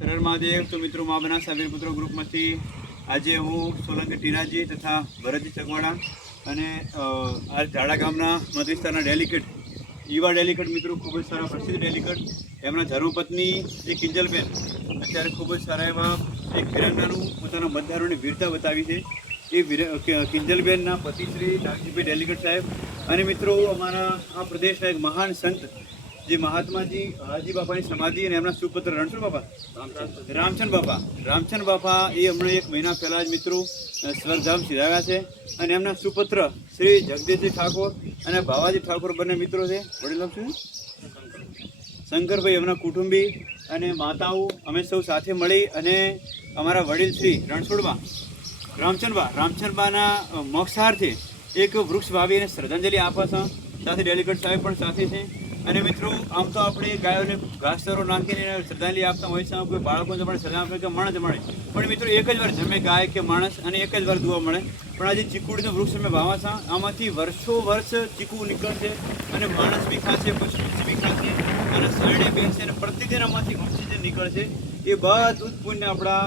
સરળ મહાદેવ. તો મિત્રો મા બનાસના વીરપુત્રો ગ્રુપમાંથી આજે હું સોલંકી ટીનાજી તથા ભરતજી ચકવાડા અને આ ઝાડા ગામના મત વિસ્તારના ડેલિકેટ યુવા ડેલિકેટ મિત્રો ખૂબ જ સારા પ્રસિદ્ધ ડેલિકેટ એમના ધર્મપત્ની જે કિંજલબેન અત્યારે ખૂબ જ સારા એવા એક તિરંગાનું પોતાના મતદારોની વીરતા બતાવી છે. એ કિંજલબેનના પતિ શ્રી નાગજીભાઈ ડેલિકેટ સાહેબ અને મિત્રો અમારા આ પ્રદેશના એક મહાન સંત જે મહાત્માજી હાજી બાપાની સમાધિ અને એમના સુપુત્ર રણછોડ બાપા રામચંદ બાપા એ હમણાં એક મહિના પહેલાં જ મિત્રો સ્વર્ગધામ સિધાવ્યા છે. અને એમના સુપુત્ર શ્રી જગદીશજી ઠાકોર અને ભાવાજી ઠાકોર બંને મિત્રો છે. વડીલ શું શંકરભાઈ એમના કુટુંબી અને માતાઓ અમે સૌ સાથે મળી અને અમારા વડીલ શ્રી રામચંદબાના મોક્ષાર્થે એક વૃક્ષ વાવી અને શ્રદ્ધાંજલિ આપે છે. સાથે ડેલિકેટ સાહેબ પણ સાથે છે. અને મિત્રો આમ તો આપણે ગાયોને ઘાસચારો નાખીને શ્રદ્ધાંજલિ આપતા હોય છે. કોઈ બાળકોને જમાડે શ્રદ્ધાંજલિ કે માણસ જમાડે પણ મિત્રો એક જ વાર જમે ગાય કે માણસ અને એક જ વાર દુવા મળે. પણ આજે ચીકુડીનું વૃક્ષ અમે વાવા છે. આમાંથી વર્ષો વર્ષ ચીકુ નીકળશે અને માણસ બી ખાશે, પશુ બી ખાશે અને શરણે બેસશે અને પ્રતિદિન આમાંથી ઓક્સિજન નીકળશે. એ બધું જ પુણ્ય આપણા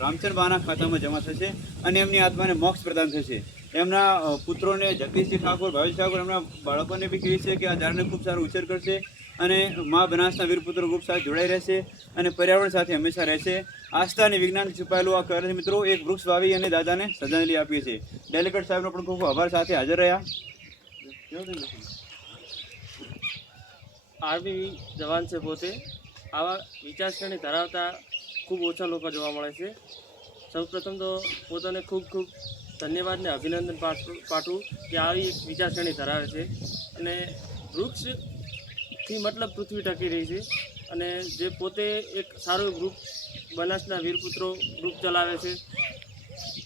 રામચંદબાના ખાતામાં જમા થશે અને એમની આત્માને મોક્ષ પ્રદાન થશે. એમના પુત્રોને જગદીશજી ઠાકોર, ભાવેશ ઠાકોર એમના બાળકોને બી કહે છે કે આ ઝાડને ખૂબ સારો ઉછેર કરશે અને મા બનાસના વીરપુત્ર ગ્રુપ સાથે જોડાઈ રહેશે અને પર્યાવરણ સાથે હંમેશા રહેશે. આસ્થા અને વિજ્ઞાન છુપાયેલું આ કરે છે. મિત્રો એક વૃક્ષ વાવી અને દાદાને શ્રદ્ધાંજલિ આપીએ છીએ. ડેલિકેટ સાહેબનો પણ ખૂબ આભાર સાથે હાજર રહ્યા. આર્મી જવાન છે પોતે. આવા વિચારસરણી ધરાવતા ખૂબ ઓછા લોકો જોવા મળે છે. સૌપ્રથમ તો પોતાને ખૂબ ખૂબ ધન્યવાદ ને અભિનંદન પાઠવું કે આવી એક વિચારસરણી ધરાવે છે. અને વૃક્ષથી મતલબ પૃથ્વી ટકી રહી છે. અને જે પોતે એક સારું ગ્રુપ બનાસના વીરપુત્રો ગ્રુપ ચલાવે છે.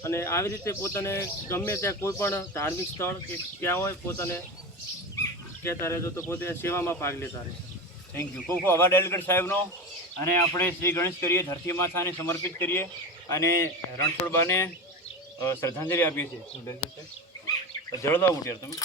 અને આવી રીતે પોતાને ગમે ત્યાં કોઈ પણ ધાર્મિક સ્થળ કે ક્યાં હોય પોતાને કહેતા રહેજો તો પોતે સેવામાં ભાગ લેતા રહે. Thank you. ખૂબ ખૂબ આભાર ડેલિકેટ સાહેબનો. અને આપણે શ્રી ગણેશ કરીએ, ધરતી માતાને સમર્પિત કરીએ અને રણછોડબાને શ્રદ્ધાંજલિ આપીએ છીએ. જળદાવ મૂટ્યા તમે